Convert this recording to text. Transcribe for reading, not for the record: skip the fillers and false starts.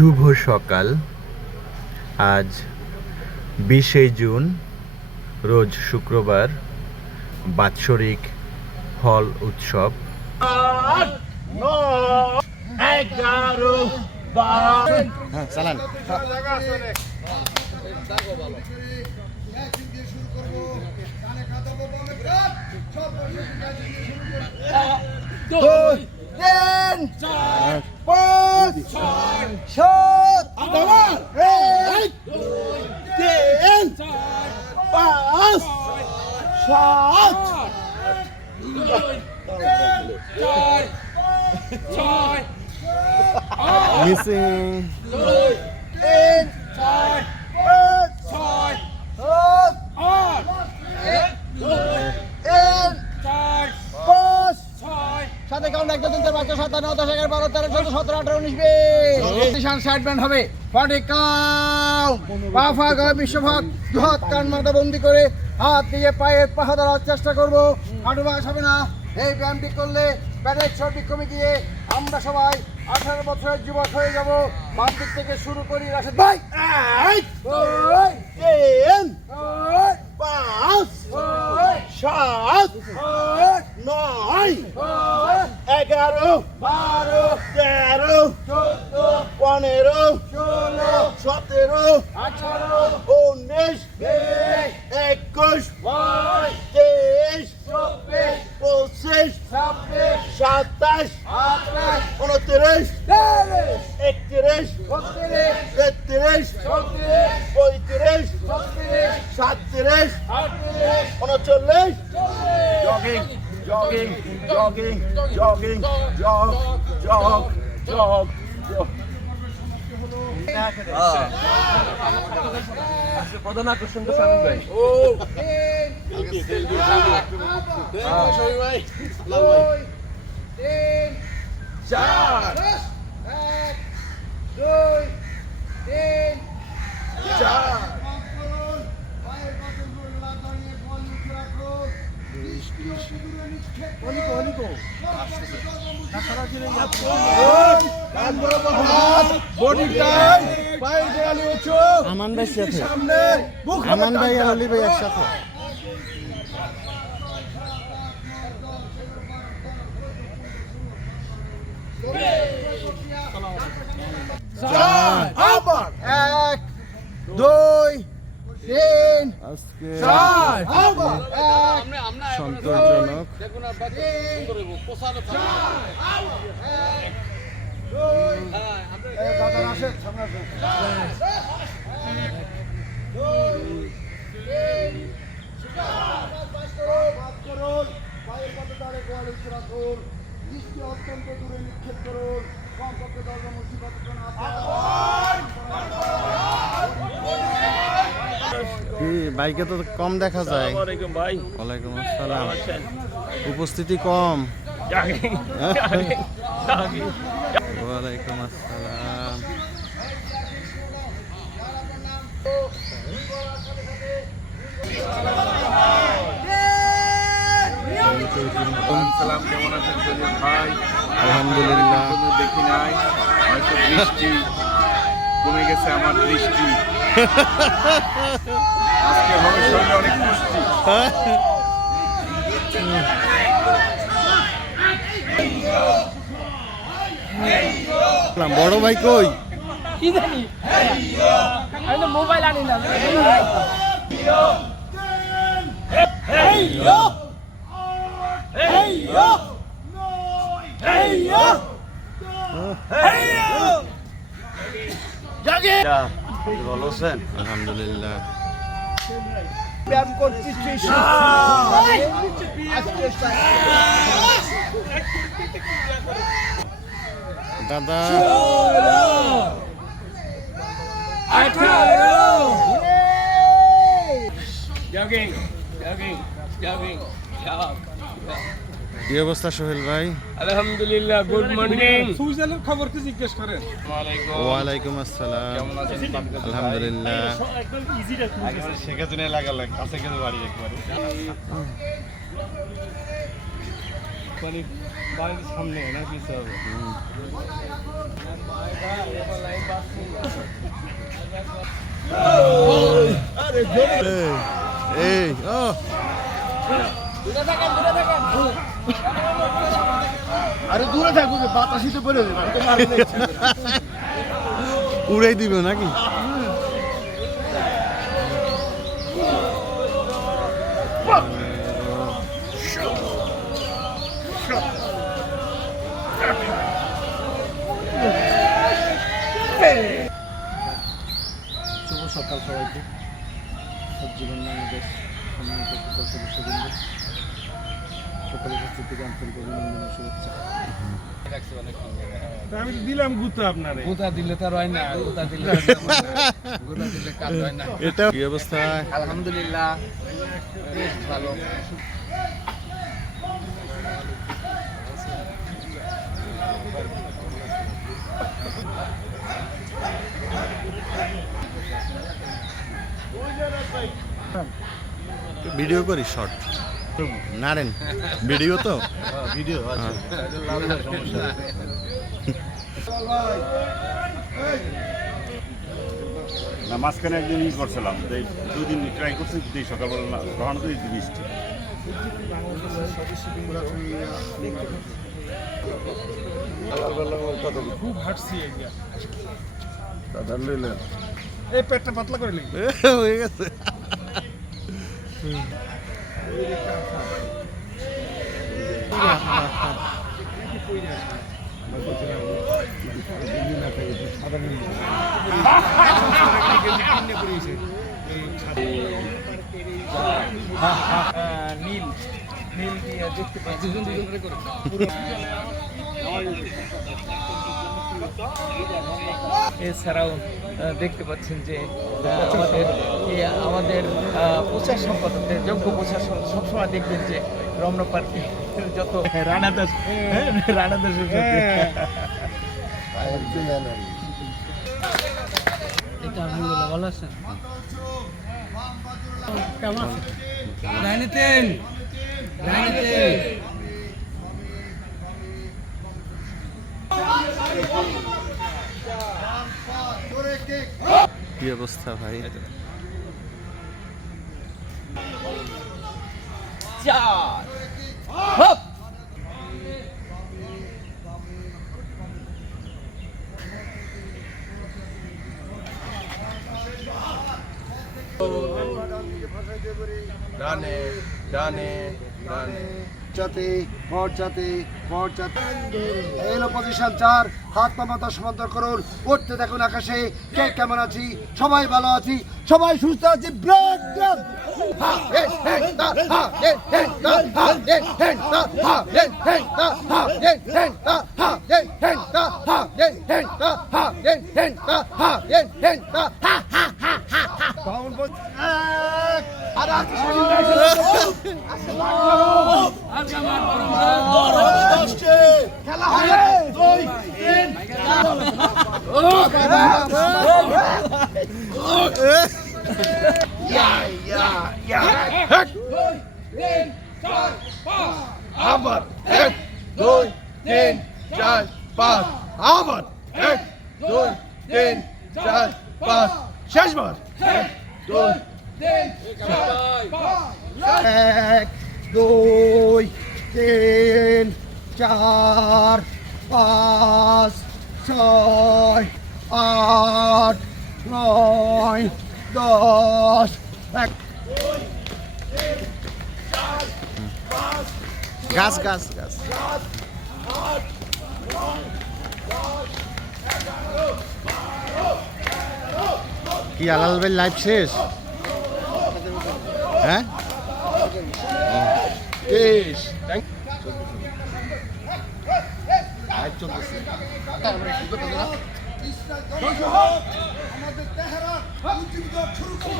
শুভ সকাল। আজ 20শে জুন, রোজ শুক্রবার, বাৎসরিক ফল উৎসব। বিশ্বভাগ বৃহৎ কান মাথা বন্দি করে হাত দিয়ে পায়ের পাহা ধরার চেষ্টা করবো। হাঁটু বাস হবে না। এই ব্যায়ামটি করলে পেটের চর্বি কমে গিয়ে আমরা সবাই 18 বছরের যুবক হয়ে যাব। বাম দিক থেকে শুরু করি। রাশেদ ভাই, 3 5 7 9 11 12 13 14 15 16 17 18 19 20 21 22 23 27 28 29 30 31 32 33 39 jogging jog প্রধান আকর্ষণ তো শামিম ভাই। আমান ভাই সাথে আমান ভাই আর অলি ভাই একসাথে। এক 2 3 আজকে 4 সন্তোষজনক অত্যন্ত দূরে নিক্ষেপ করুন। কমপক্ষে 10 মুসিবত বাইকে তো কম দেখা যায়। ওয়ালাইকুম আসসালাম। উপস্থিতি কম। ওয়ালাইকুম আসসালাম। কেমন আছেন সজীব ভাই? আলহামদুলিল্লাহ। দেখি নাই, হয়তো বৃষ্টি কমে গেছে। আমার দৃষ্টি আজকে হবে শরীরে অনেক পুষ্টি। বড় ভাই কই? কি জানি, আমি তো মোবাইল আনি না। আলহামদুলিল্লাহ। ব্যায়াম করতেছি দাদা কি অবস্থা সোহেল ভাই? আলহামদুলিল্লাহ, গুড মর্নিং। খবর কি জিজ্ঞেস করেন? ওয়ালাইকুম আসসালাম। আলহামদুলিল্লাহ। বাড়ির সামনে না কিছু হবে। এই ও আরে দূরে থাকো বাতাসিতে পড়ে যাবে উড়াই দিবে নাকি? শুভ সকাল সবাইকে। সজ্জীবন বাংলাদেশ সম্মানিত সকল সদস্যবৃন্দ, সকলের কাছ থেকে আন্তরিক অভিনন্দন ও শুভেচ্ছা। আমি দিলাম গুতা আপনারে। গোতা দিলে তো আর হয় না, গোতা দিলে কাজ হয় না। এটা কি অবস্থা? আলহামদুলিল্লাহ বেশ ভালো। ভিডিও করি শর্ট নারেন ভিডিও তো ভিডিও না মাঝখানে একদিন ই করছিলাম, দুদিন ট্রাই করছি, সকালবেলা না তখন তো বৃষ্টি। খুব হাঁটছি এই পেটটা পাতলা করে লিখবে। হয়ে গেছে। নীল নীল দিয়ে দেখতে পাচ্ছি। এছাড়াও দেখতে পাচ্ছেন যে আমাদের প্রচার সম্পাদকদের যোগ্য প্রচার সবসময় দেখবেন যে রমনা পার্কে যত রানা দাস রানা দাসের সাথে আলহামদুলিল্লাহ ভালো আছেন? কেমন আছেন? রাজনীতিন কি অবস্থা ভাই? চার হপ ডানে ডানে ডানে জাতি ভোট জাতি ভোট জাতি। এলো পজিশন 4, হাত পা মাথা সমান্তর করুন, উঠতে থাকুন আকাশে। কে কেমন আছি? সবাই ভালো আছি, সবাই সুস্থ আছি। ব্রেক ডান হা হে হে তা হা হে হে তা হা হে হে তা হা হে হে তা হা হে হে তা হা হে হে তা হা হে হে তা হা হে হে তা হা হে হে তা হা হা হা হা হা। বাউল বল আর আছে খেলা হবে 2 3 আবার 1 2 3 4 5 আবার 1 2 3 4 5 শেষবার 1 2 1 2 3 4 5 6 8 9 10 গাছ গাছ গাছ কি আলাল ভাই লাইভ শেষ? হ্যাঁ আমাদের তেহরান উজ্জীবিত শুরু করুন।